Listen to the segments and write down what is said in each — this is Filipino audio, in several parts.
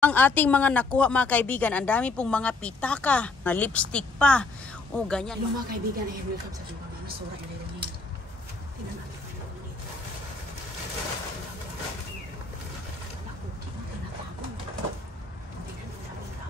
Ang ating mga nakuha mga kaibigan, ang dami pong mga pitaka, mga lipstick pa. O ganyan. Mga kaibigan, ay welcome sa Jumang na Sura Ilayonin. Tingnan natin ang ilayonin. Naku, di mo tinatapon. Tingnan mo namin lang.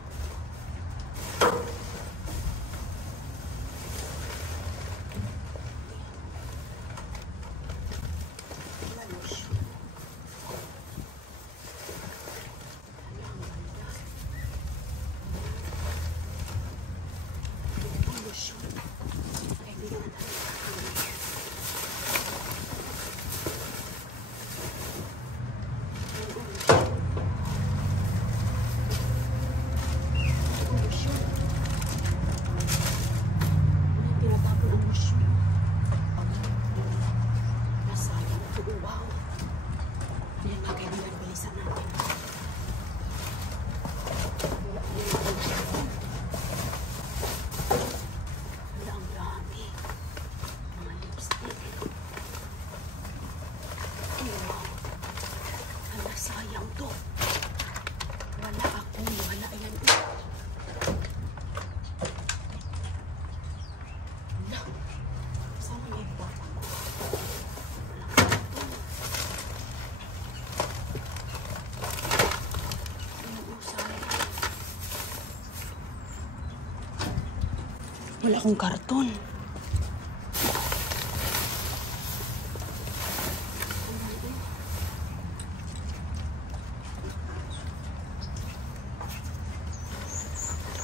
Wala akong karton.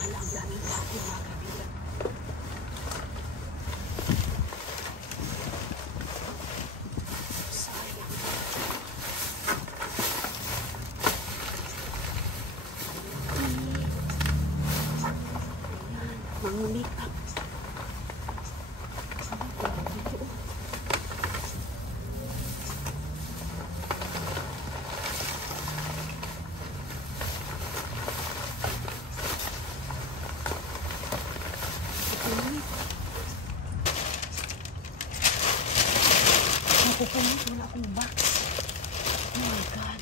Wala ang daming bago mga kaibigan. Sayang. Mga makeup. Nakupunit, wala akong box. Oh my God.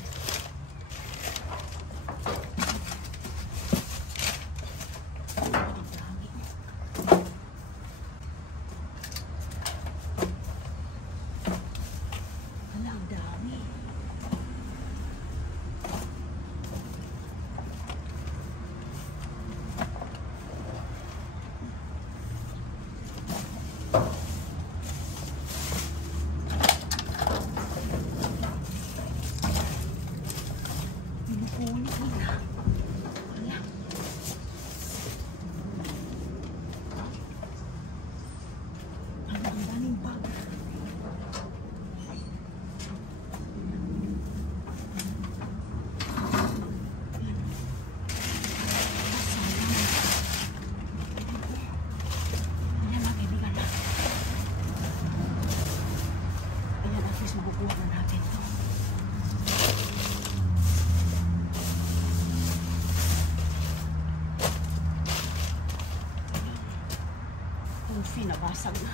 Ang dami. Wala, ang dami. Makukuha na natin ito. Coffee, nabasag na.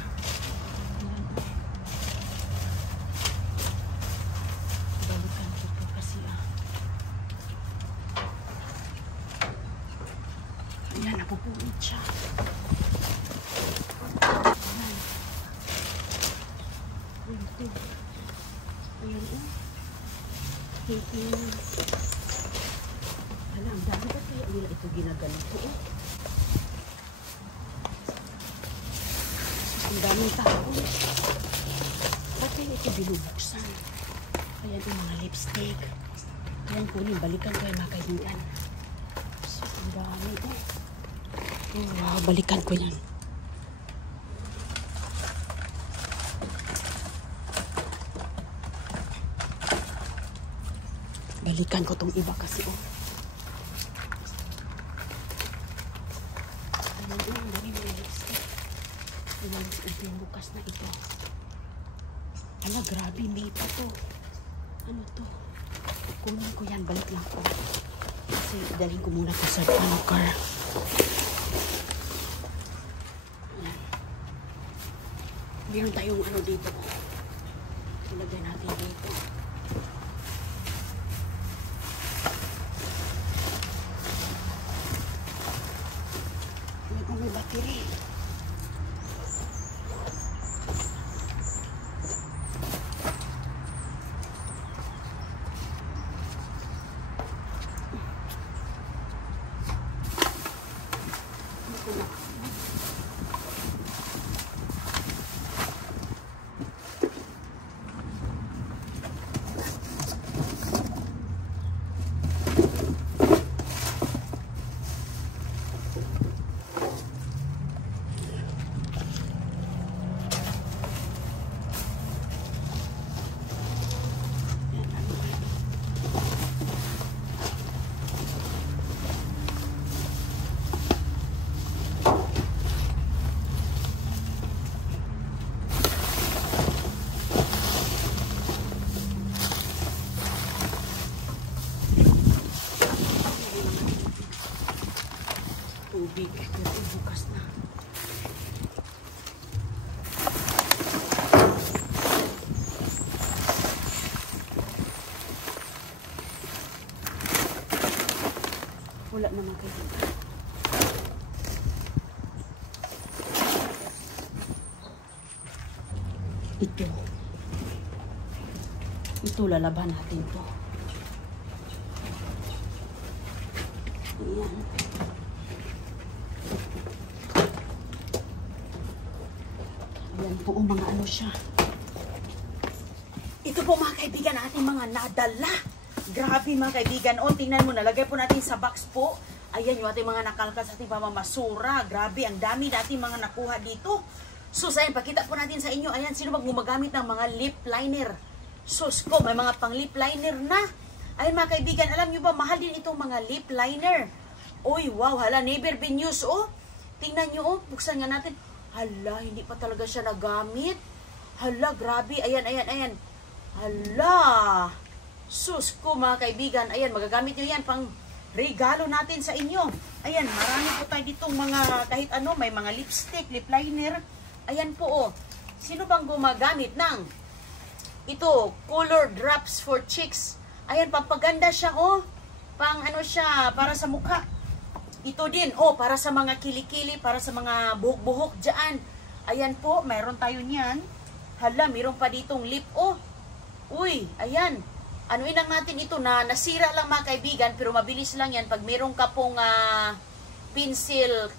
Balikan ko ito kasi ayan, napupunod siya. Ayan. Ito. Ayan o. Alam, dami ba kaya nila ito ginaganito eh? Ang daming tao. Ba't kaya ito binubuksan? Ayan yung mga lipstick. Ayan kunin, balikan ko yung mga kaibigan. So, ang dami eh. Oh, wow, balikan ko yan. Balikan ko tong iba kasi oh. Ano yung dami mga lipstick. Ayan, ito yung bukas na ito. Ala, grabe, may pa to. Ano to? Kunin ko yan, balik lang ko. Kasi dalhin ko muna to sa car. Ayan. Meron tayong ano dito. Ilagay natin dito. battery. Tubig, pero bukas na. Wala naman kayo dito. Ito lalaban natin to. Ayan. Ayan po ang mga ano siya. Ito po mga kaibigan ating mga nadala. Grabe mga kaibigan. O, tingnan mo, nalagay po natin sa box po. Ayan yung ating mga nakalkas sa ating pamamasura. Grabe, ang dami natin mga nakuha dito. Sus, ayan, pakita po natin sa inyo. Ayan, sino bang gumagamit ng mga lip liner? Sus ko, may mga pang lip liner na. Ayan mga kaibigan, alam nyo ba, mahal din itong mga lip liner. Uy, wow, hala, Never Been Used, oh. Tingnan nyo, oh, buksan nga natin. Hala, hindi pa talaga siya nagamit. Hala, grabe, ayan, ayan, ayan. Hala, sus ko mga kaibigan, ayan, magagamit nyo yan pang regalo natin sa inyo. Ayan, marami po tayo ditong mga, kahit ano, may mga lipstick, lip liner. Ayan po, oh. Sino bang gumagamit ng ito, color drops for cheeks? Ayan, pampaganda siya, oh. Pang ano siya, para sa mukha. Ito din, oh, para sa mga kilikili, para sa mga buhok-buhok dyan. Ayan po, mayroon tayo niyan. Hala, mayroon pa ditong lip, oh. Uy, ayan. Anuin lang natin ito na nasira lang mga kaibigan, pero mabilis lang yan. Pag mayroon ka pong pencil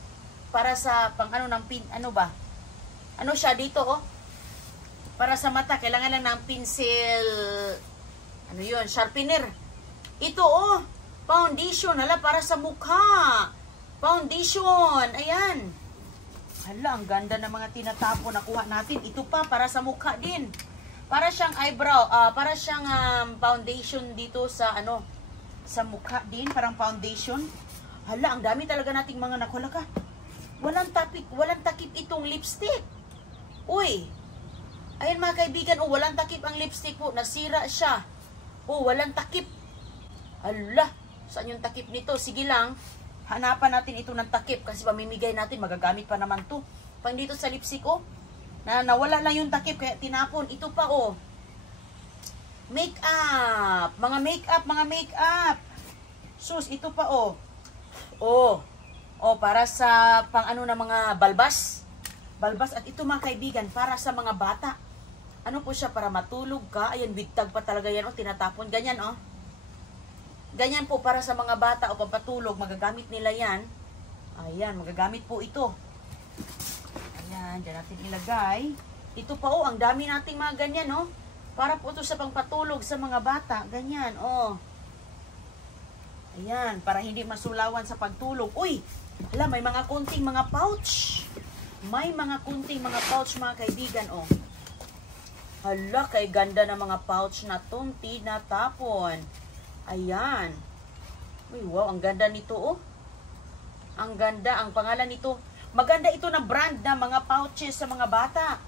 para sa pang ano ng pin, ano ba? Ano siya dito, oh? Para sa mata, kailangan lang ng pencil, ano yun, sharpener. Ito, oh, foundation, hala, para sa mukha. Foundation, ayan. Hala, ang ganda ng mga tinatapo na kuha natin. Ito pa, para sa mukha din. Para siyang eyebrow, para siyang foundation dito sa, ano, sa mukha din, parang foundation. Hala, ang dami talaga nating mga nakuha ka. Walang takip itong lipstick. Uy, ayan mga kaibigan, oh, walang takip ang lipstick po. Nasira siya. Oh, walang takip. Ala, saan yung takip nito? Sige lang, hanapan natin ito ng takip kasi pamimigay natin, magagamit pa naman to. Pang dito sa lipstick, oh, na nawala lang yung takip kaya tinapon. Ito pa, oh. Makeup. Mga makeup. Sus, ito pa, oh. Oh, para sa pang ano na mga balbas. At ito mga kaibigan, para sa mga bata. Ano po siya, para matulog ka. Ayan, bigtag pa talaga yan, oh, tinatapon. Ganyan, oh. Ganyan po para sa mga bata o pampatulog. Magagamit nila yan. Ayan, magagamit po ito. Ayan, dyan natin ilagay. Ito pa, oh, ang dami nating mga ganyan, oh. Para po ito sa pangpatulog sa mga bata. Ganyan, oh. Ayan, para hindi masulawan sa pagtulog. Uy, hala, may mga kunting mga pouch. May mga kunting mga pouch, mga kaibigan, oh. Hala, kay ganda ng mga pouch na itong tinatapon. Ayan. Uy, wow, ang ganda nito, oh. Ang ganda, ang pangalan nito. Maganda ito na brand na mga pouches sa mga bata.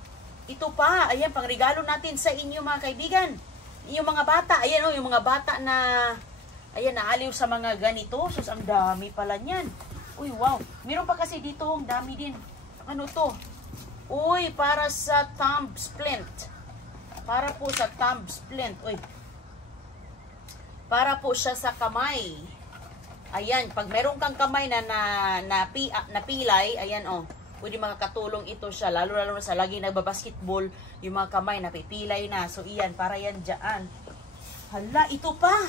Ito pa, ayan, pang regalo natin sa inyo mga kaibigan. Yung mga bata, ayan, oh, yung mga bata na, ayan, naaliw sa mga ganito. Sus, ang dami pala niyan. Uy, wow. Meron pa kasi dito, ang dami din. Ano to? Uy, para sa thumb splint. Para po sa thumb splint. Uy. Para po siya sa kamay. Ayan, pag meron kang kamay napilay, ayan oh, pwede makakatulong ito siya, lalo na sa lagi nagbabasketball, yung mga kamay napipilay na. So iyan, para yan dyan. Hala, ito pa.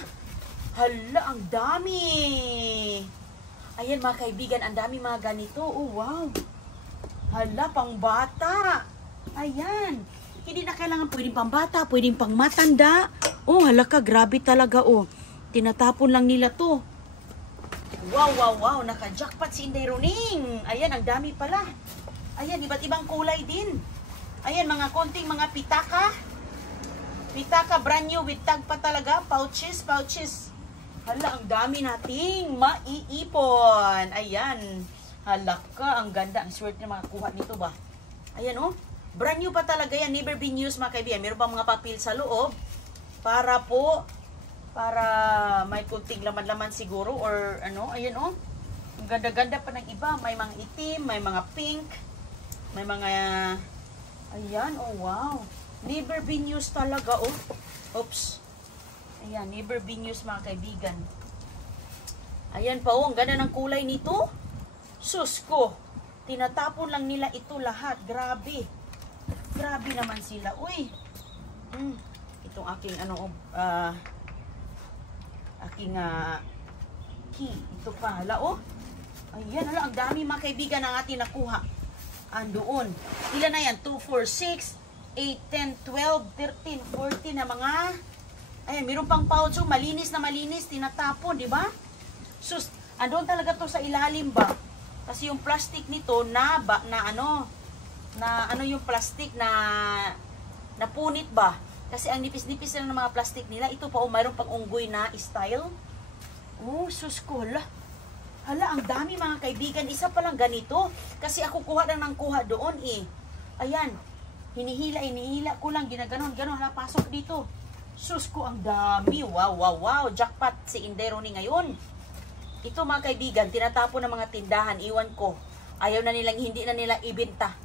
Hala, ang dami. Ayan mga kaibigan, ang dami mga ganito. Oh, wow. Hala, pang bata. Ayan. Hindi na kailangan pwedeng pang bata, pwedeng pang matanda. Oh, hala ka, grabe talaga oh. Tinatapon lang nila to. Wow, wow, wow. Naka-jackpot si Inday Roning. Ayan, ang dami pala. Ayan, iba't ibang kulay din. Ayan, mga konting mga pitaka. Pitaka, brand new with tag pa talaga. Pouches, pouches. Hala, ang dami nating maiipon. Ayan. Hala ka, ang ganda. Ang swerte na makakuha nito ba? Ayan, oh. Brand new pa talaga yan. Never been used, mga kaibigan. Meron pa mga papel sa loob. Para may kunting laman-laman siguro or ano, ayan oh. Ang ganda-ganda pa ng iba, may mga itim, may mga pink, may mga ayan, oh wow. Never been used talaga oh. Oops. Ayan, never been used mga kaibigan. Ayan pa oh, ang ganda ng kulay nito. Sus ko. Tinatapon lang nila ito lahat. Grabe. Grabe naman sila. Uy. Itong aking ano aking key. Ito pa. Hala, oh. Ayan, hala. Ang dami mga kaibigan ang ating nakuha. Andoon. Ilan na yan? 2, 4, 6, 8, 10, 12, 13, 14 na mga... Ayan, mayroon pang pouch. Oh, malinis na malinis. Tinatapon, di ba? Sus, andoon talaga to sa ilalim ba? Kasi yung plastic nito yung plastic na napunit ba? Kasi ang nipis-nipis na ng mga plastic nila. Ito pa, oh, mayroon pang unggoy na style. Oh, sus ko, hala. Hala, ang dami mga kaibigan. Isa pa lang ganito. Kasi ako kuha lang ng kuha doon eh. Ayan. Hinihila ko lang. Ginaganon. Hala, pasok dito. Sus ko, ang dami. Wow, wow, wow. Jackpot si Inday Roning ngayon. Ito mga kaibigan, tinatapon ng mga tindahan. Iwan ko. Ayaw na nilang, hindi na nila ibenta.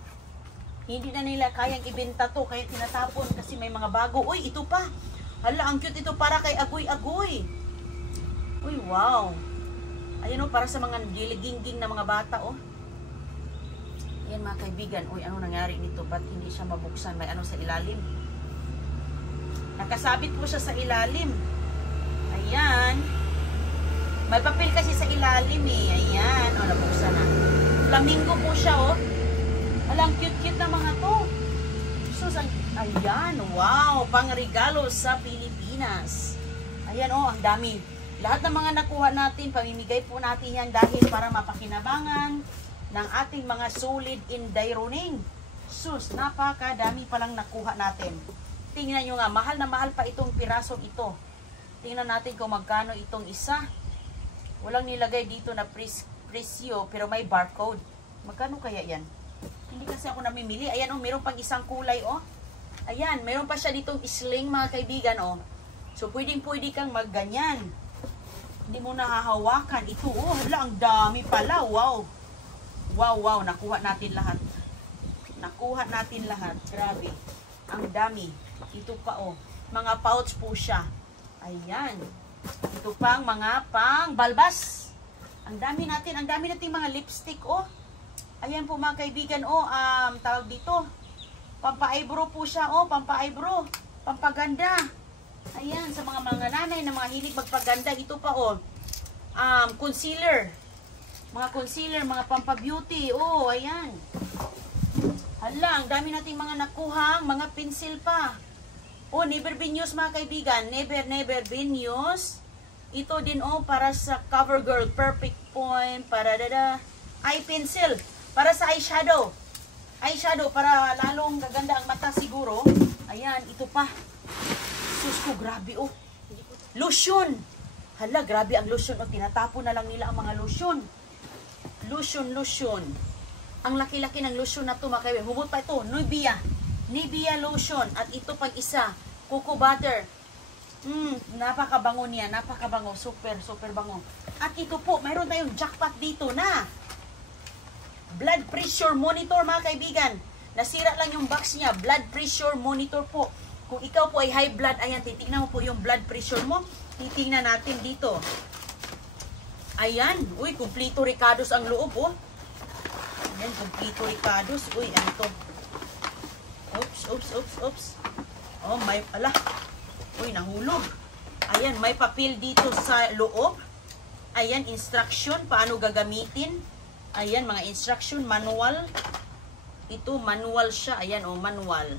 Hindi na nila kayang ibenta to, kaya tinatapon kasi may mga bago. Uy, ito pa. Hala, ang cute ito para kay agoy-agoy. Uy, wow. Ayan o, para sa mga giliging na mga bata o. Ayan mga kaibigan. Uy, ano nangyari nito? Ba't hindi siya mabuksan? May ano sa ilalim? Nakasabit po siya sa ilalim. Ayan. May papel kasi sa ilalim eh. Ayan. O, nabuksan na. Flamingo po siya o. Alang cute-cute na mga to. Susan, ayan, wow, pangregalo sa Pilipinas. Ayan oh, ang dami. Lahat ng mga nakuha natin, pamimigay po natin yan dahil para mapakinabangan ng ating mga solid Inday Roning. Sus, napakadami palang nakuha natin. Tingnan nyo nga, mahal na mahal pa itong pirasong ito. Tingnan natin kung magkano itong isa. Walang nilagay dito na presyo, pero may barcode. Magkano kaya yan? Hindi kasi ako namimili. Ayan oh, meron pang isang kulay oh. Ayan, meron pa siya ditong sling mga kaibigan oh. So pwedeng-pwede kang magganyan. Hindi mo nahahawakan. Ito oh, hala, ang dami pala. Wow. Wow, wow, nakuha natin lahat. Nakuha natin lahat. Grabe. Ang dami. Ito pa oh. Mga pouch po siya. Ayan. Ito pang mga pang balbas. Ang dami nating mga lipstick oh. Ayan po mga kaibigan, oh, tawag dito. Pampa-eyebrow po siya, oh, pampa-eyebrow. Pampaganda. Ayan, sa mga nanay na mga hilig magpaganda, ito pa, oh. Concealer. Mga concealer, mga pampa-beauty, oh, ayan. Hala, ang dami nating mga nakuhang, mga pencil pa. Oh, never been used mga kaibigan. Never been used. Ito din, oh, para sa CoverGirl Perfect Point, para eye pencil. Para sa eyeshadow. Eyeshadow, para lalong gaganda ang mata siguro. Ayan, ito pa. Sus ko, grabe oh. Lotion. Hala, grabe ang lotion. Oh, tinatapon na lang nila ang mga lotion. Lotion. Ang laki-laki ng lotion na ito, mga kaibigan. Humot pa ito, Nivea lotion. At ito pag isa, cocoa butter. Napakabango niya. Napakabango. Super bango. At ito po, mayroon tayong jackpot dito na blood pressure monitor mga kaibigan. Nasira lang yung box niya. Blood pressure monitor po. Kung ikaw po ay high blood, ayan, titignan mo po yung blood pressure mo. Titingnan natin dito. Ayan. Uy, kumplito ricados ang loob, oh. Ayan, kumplito ricados. Uy, ano to? Oops. Oh, may, ala. Uy, nahulog. Ayan, may papel dito sa loob. Ayan, instruction, paano gagamitin. Ayan, mga instruction, manual. Ito, manual siya. Ayan, oh, manual.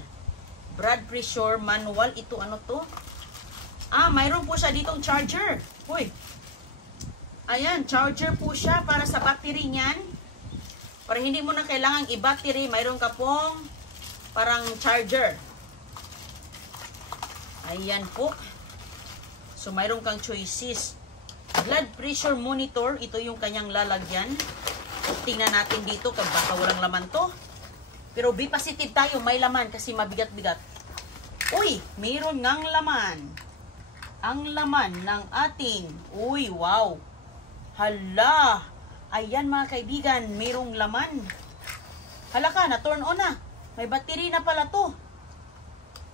Blood pressure manual. Ito, ano to? Mayroon po siya ditong charger. Uy. Ayan, charger po siya para sa battery niyan. Para hindi mo na kailangang i-battery, mayroon ka pong parang charger. Ayan po. So, mayroon kang choices. Blood pressure monitor. Ito yung kanyang lalagyan. Tingnan natin dito kung baka walang laman to. Pero B positive tayo. May laman kasi mabigat-bigat. Uy, mayroon ngang laman. Ang laman ng ating. Uy, wow. Hala. Ayan mga kaibigan. Mayroong laman. Hala ka, na-turn on na. May battery na pala to.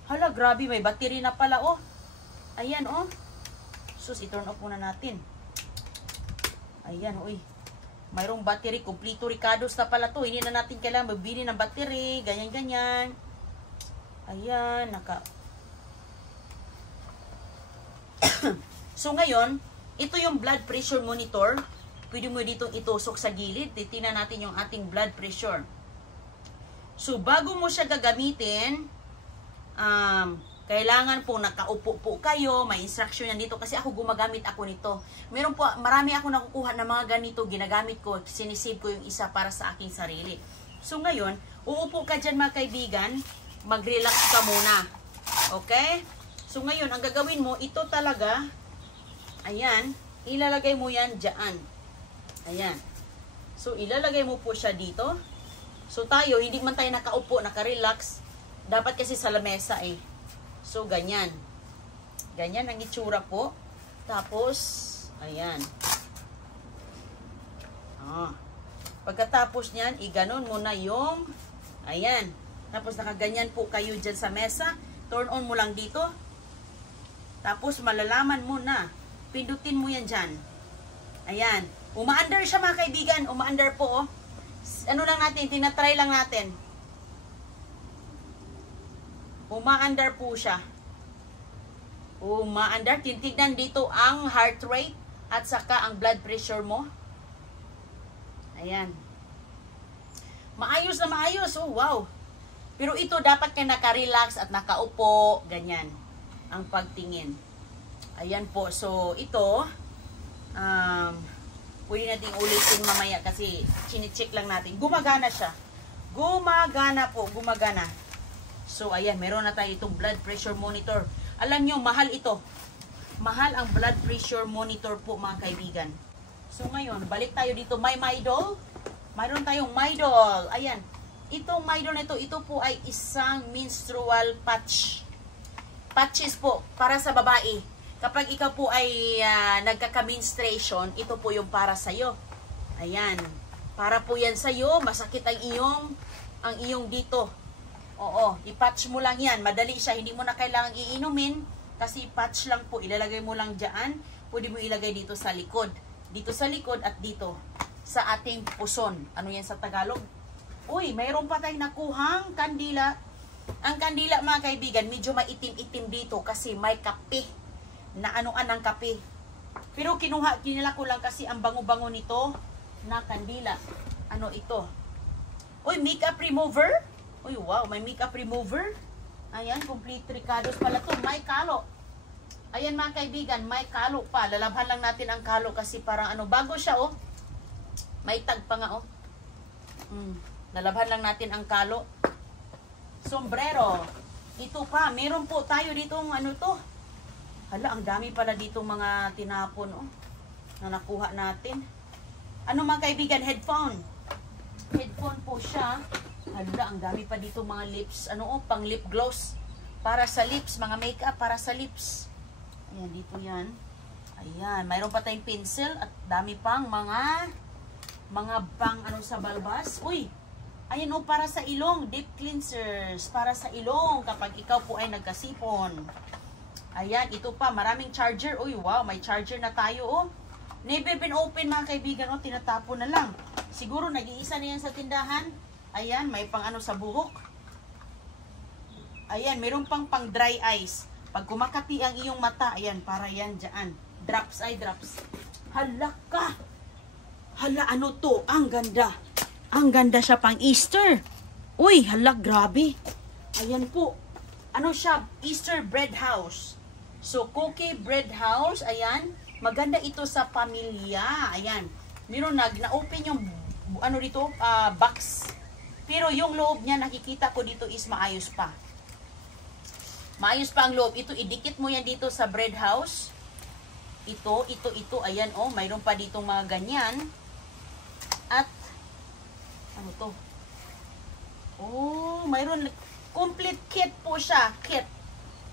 Hala, grabe, may battery na pala, oh. Ayan, oh. Sus, i-turn off muna natin. Ayan, uy. Mayroong battery, kumplito ricados na pala to. Hindi na natin kailangan magbili ng battery, ganyan-ganyan. Ayan, So, ngayon, ito yung blood pressure monitor. Pwede mo ditong itusok sa gilid. Titingnan natin yung ating blood pressure. So, bago mo siya gagamitin, kailangan po nakaupo po kayo, may instruction yan dito kasi ako gumagamit ako nito. Meron po, marami ako nakukuha ng mga ganito, ginagamit ko, sinisave ko yung isa para sa aking sarili. So ngayon, uupo ka dyan mga kaibigan, mag-relax ka muna. Okay? So ngayon, ang gagawin mo, ito talaga, ayan, ilalagay mo yan dyan. Ayan. So ilalagay mo po siya dito. So tayo, hindi man tayo nakaupo, nakarelax, dapat kasi sa lamesa eh. So, ganyan. Ganyan ang itsura po. Tapos, ayan. Pagkatapos niyan, iganon mo na yung, ayan. Tapos, nakaganyan po kayo dyan sa mesa. Turn on mo lang dito. Tapos, malalaman mo na. Pindutin mo yan dyan. Ayan. Umaandar siya mga kaibigan. Umaandar po, oh. Ano lang natin, tinatry lang natin. Umaandar po siya. Umaandar. Titignan dito ang heart rate at saka ang blood pressure mo. Ayan. Maayos na maayos. Oh, wow. Pero ito dapat ka naka-relax at nakaupo. Ganyan. Ang pagtingin. Ayan po. So, ito, pwede natin ulitin mamaya kasi chine-check lang natin. Gumagana siya. Gumagana po. Gumagana. So, ayan, meron na tayo itong blood pressure monitor. Alam nyo, mahal ito. Mahal ang blood pressure monitor po, mga kaibigan. So, ngayon, balik tayo dito. May Midol. Mayroon tayong Midol. Ayan. Itong Midol na ito po ay isang menstrual patch. Patches po, para sa babae. Kapag ikaw po ay nagkaka-menstruation, ito po yung para sa'yo. Ayan. Para po yan sa'yo. Masakit ang iyong dito. Oo, i-patch mo lang yan. Madali siya. Hindi mo na kailangang iinumin kasi patch lang po. Ilalagay mo lang dyan. Pwede mo ilagay dito sa likod. Dito sa likod at dito sa ating puson. Ano yan sa Tagalog? Uy, mayroon pa tayong nakuhang kandila. Ang kandila, mga kaibigan, medyo maitim-itim dito kasi may kape. Na anuan ng kape. Pero kinila ko lang kasi ang bango-bango nito na kandila. Ano ito? Uy, makeup remover? Uy, wow, may makeup remover. Ayan, complete ricados pala to. May kalo. Ayan mga kaibigan, may kalo pa. Lalabhan lang natin ang kalo kasi parang ano, bago siya, oh. May tag pa nga, oh. Lalabhan lang natin ang kalo. Sombrero. Ito pa, meron po tayo ditong ano to. Hala, ang dami pala ditong mga tinapon, oh. Na nakuha natin. Ano mga kaibigan, headphone. Headphone po siya. Hala, ang dami pa dito mga lips. Ano, oh, pang lip gloss. Para sa lips, mga makeup para sa lips. Ayan, dito yan. Ayan, mayroon pa tayong pencil at dami pang mga pang ano sa balbas. Uy, ayan, oh, para sa ilong. Deep cleansers. Para sa ilong kapag ikaw po ay nagkasipon. Ayan, ito pa, maraming charger. Uy, wow, may charger na tayo, oh. Never been open mga kaibigan, oh, tinatapon na lang. Siguro nag-iisa na yan sa tindahan. Ayan, may pang ano sa buhok. Ayan, meron pang dry ice. Pag kumakati ang iyong mata, ayan, para yan dyan. Drops, ay drops. Hala ka! Hala, ano to? Ang ganda. Ang ganda siya pang Easter. Uy, hala, grabe. Ayan po. Ano siya? Easter bread house. So, cookie bread house. Ayan. Maganda ito sa pamilya. Ayan. Meron na-open yung ano dito, box. Pero yung loob niya, nakikita ko dito is maayos pa. Maayos pa ang loob. Ito, idikit mo yan dito sa bread house. Ito. Ayan, oh. Mayroon pa ditong mga ganyan. At, ano to? Oh, mayroon. Complete kit po siya. Kit.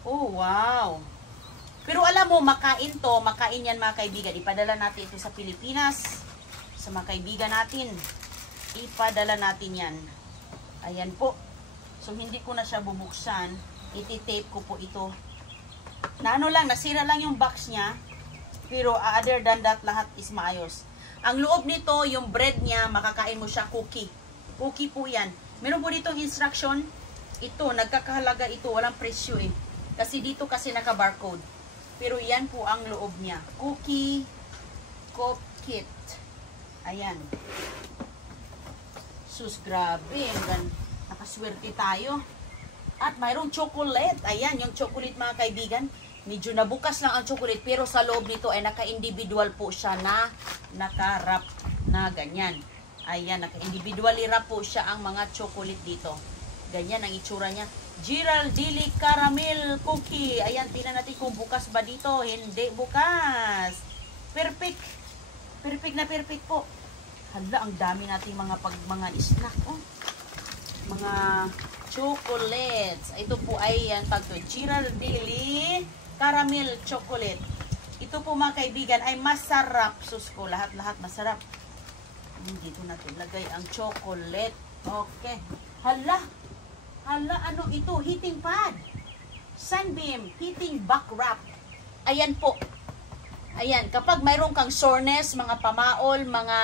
Oh, wow. Pero alam mo, makain to. Makain yan mga kaibigan. Ipadala natin ito sa Pilipinas. Sa mga kaibigan natin. Ipadala natin yan. Ayan po. So, hindi ko na siya bubuksan. Iti-tape ko po ito. Na ano lang, nasira lang yung box niya. Pero other than that, lahat is maayos. Ang loob nito, yung bread niya, makakain mo siya cookie. Cookie po yan. Meron po ditong instruction. Ito, nagkakahalaga ito. Walang presyo eh. Kasi dito kasi naka-barcode. Pero yan po ang loob niya. Cookie Coop Kit. Ayan. Sus, grabe. Nakaswerte tayo. At mayroong chocolate. Ayan, yung chocolate mga kaibigan. Medyo nabukas lang ang chocolate. Pero sa loob nito ay naka-individual po siya na naka-wrap na ganyan. Ayan, naka-individually wrap po siya ang mga chocolate dito. Ganyan ang itsura niya. Giraldili Caramel Cookie. Ayan, tingnan natin kung bukas ba dito. Hindi bukas. Perfect. Perfect na perfect po. Hala, ang dami nating mga snack. Oh. Mga chocolates. Ito po ay yan tagto. Giraldili Caramel Chocolate. Ito po mga kaibigan ay masarap. Sus ko, lahat-lahat masarap. Dito natin lagay ang chocolate. Okay. Hala, ano ito? Heating pad. Sunbeam. Heating back wrap. Ayan po. Ayan. Kapag mayroon kang soreness, mga pamaol, mga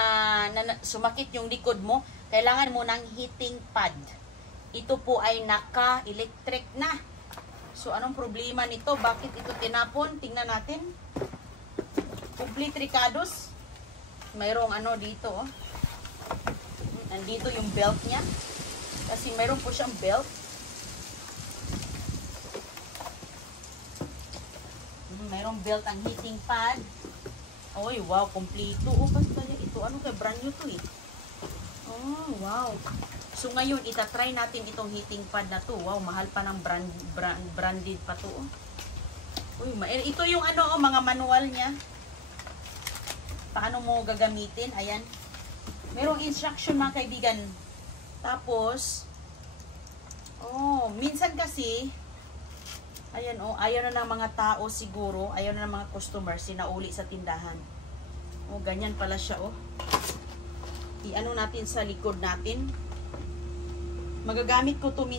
sumakit yung likod mo, kailangan mo ng heating pad. Ito po ay naka-electric na. So, anong problema nito? Bakit ito tinapon? Tingnan natin. Complete ricados. Mayroong ano dito, oh. Nandito yung belt niya. Kasi mayroon po siyang belt. Mayroong belt ang heating pad. Oy, wow, kompleto. Oh, basta ito. Ano kaya? Brand new to eh. Oh, wow. So, ngayon, itatry natin itong heating pad na to. Wow, mahal pa ng branded pa to. Oh. Uy, ito yung ano, oh, mga manual niya. Paano mo gagamitin? Ayan. Merong instruction mga kaibigan. Tapos, oh, minsan kasi, ayan oh, ayaw na ng mga tao siguro, ayaw na ng mga customer, sinauli sa tindahan. Oh, ganyan pala siya oh. I-ano natin sa likod natin. Magagamit ko to.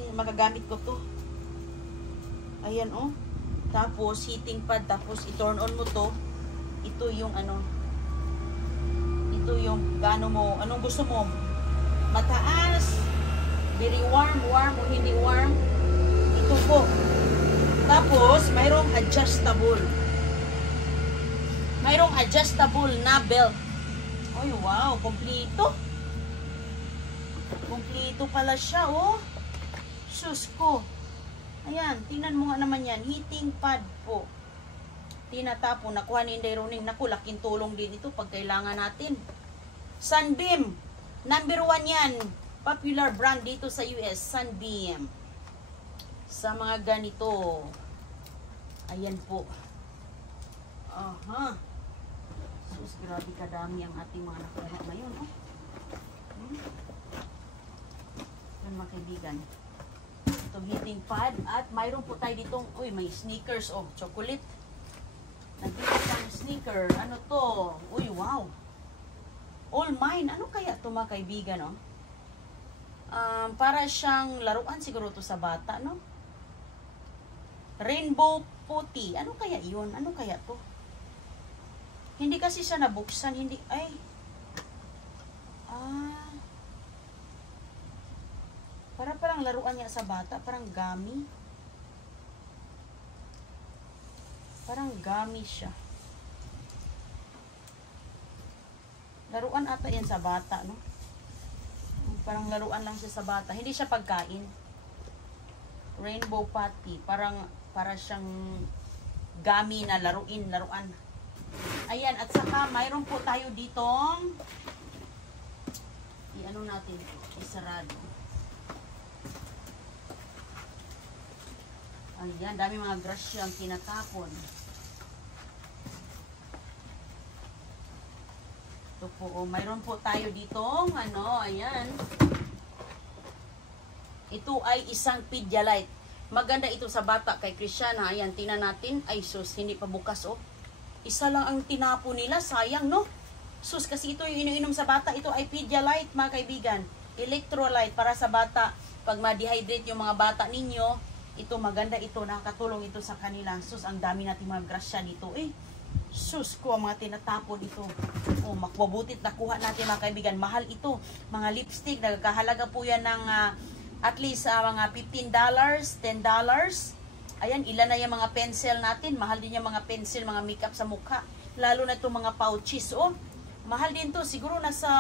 Ayan oh. Tapos, heating pad, tapos i-turn on mo to. Ito yung ano, ito yung gaano mo, anong gusto mo? Mataas, very warm o hindi warm. Ito po. Tapos, mayroong adjustable. Mayroong adjustable na belt. Ay, wow, kompleto. Kompleto pala siya, oh. Sus ko. Ayan, tingnan mo nga naman yan. Heating pad po. Tinatapon, nakuha ni Inday Roning. Naku, laking tulong din ito pag kailangan natin. Sunbeam. Number 1 yan. Popular brand dito sa US. Sunbeam. Sa mga ganito. Ayan po. Aha. Sus, grabe kadami ang ating mga nakuha ngayon. Oh. Yan mga kaibigan. Itong heating pad. At mayroon po tayo ditong, uy, may sneakers. Oh, chocolate. Nandito ang sneaker. Ano to? Uy, wow. All mine. Ano kaya ito mga kaibigan, no? Para siyang laruan siguro to sa bata, no? Rainbow puti. Ano kaya yun? Ano kaya to? Hindi kasi siya nabuksan. Hindi, ay. Ah. Parang laruan niya sa bata. Parang gummy. Parang gummy siya. Laruan ata yan sa bata, no? Parang laruan lang siya sa bata. Hindi siya pagkain. Rainbow patty. Para siyang gummy na laruan. Ayan, at saka mayroon po tayo ditong i-ano natin, isarado. Ayan, dami mga grasya ang kinatapon. Ito po, oh, mayroon po tayo ditong ayan. Ito ay isang Pedialyte. Maganda ito sa bata kay Christiana. Ayan, tingnan natin. Ay sus, hindi pa bukas, oh. Isa lang ang tinapo nila, sayang, no? Sus, kasi ito yung iniinom sa bata. Ito ay Pedialyte, mga kaibigan. Electrolyte para sa bata. Pag ma-dehydrate yung mga bata ninyo, ito maganda ito, nakakatulong ito sa kanila. Sus, ang dami natin mga grasya dito, eh. Sus ko, ang mga tinatapon ito. Oh, makwabutit nakuha natin, mga kaibigan. Mahal ito. Mga lipstick, nagkahalaga po yan ng at least mga $15, $10. Ayan, ilan na yung mga pencil natin. Mahal din yung mga pencil, mga makeup sa mukha. Lalo na itong mga pouches. Oh, mahal din to. Siguro nasa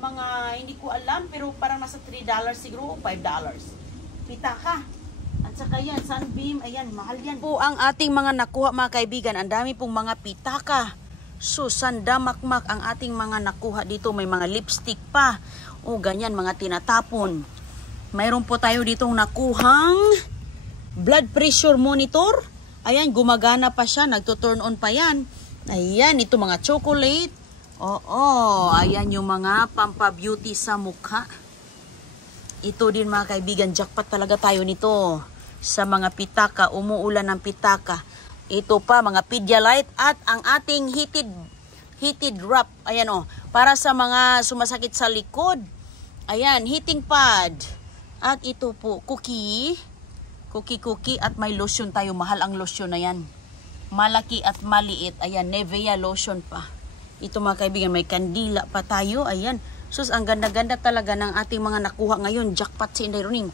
mga, hindi ko alam, pero parang nasa $3 siguro, $5. Pitaka. At saka yan, Sunbeam, ayan, mahal yan. Po ang ating mga nakuha, mga kaibigan. Ang dami pong mga pitaka. Susan, damakmak ang ating mga nakuha dito. May mga lipstick pa. O, ganyan, mga tinatapon. Mayroon po tayo ditong nakuhang blood pressure monitor. Ayan, gumagana pa siya. Nagto-turn on pa yan. Ayan, ito mga chocolate. Oo, ayan yung mga pampabeauty sa mukha. Ito din, mga kaibigan, jackpot talaga tayo nito. Sa mga pitaka, umuulan ng pitaka. Ito pa, mga Pedialyte at ang ating heated wrap. Ayan, oh, para sa mga sumasakit sa likod. Ayan, heating pad. At ito po, cookie at may lotion tayo. Mahal ang lotion na yan. Malaki at maliit. Ayan, Nivea lotion pa. Ito, mga kaibigan, may kandila pa tayo. Ayan. Sus, ang ganda-ganda talaga ng ating mga nakuha ngayon. Jackpot si Inday Roning.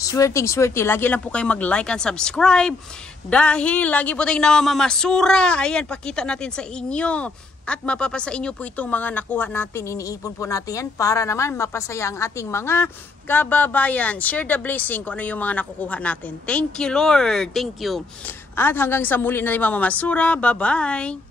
Swerte. Lagi lang po kayo mag-like and subscribe. Dahil lagi po tayong namamamasura. Ayan, pakita natin sa inyo. At mapapasa inyo po itong mga nakuha natin. Iniipon po natin yan para naman mapasaya ang ating mga kababayan. Share the blessing kung ano yung mga nakukuha natin. Thank you, Lord. Thank you. At hanggang sa muli na tayo mamamasura. Bye-bye.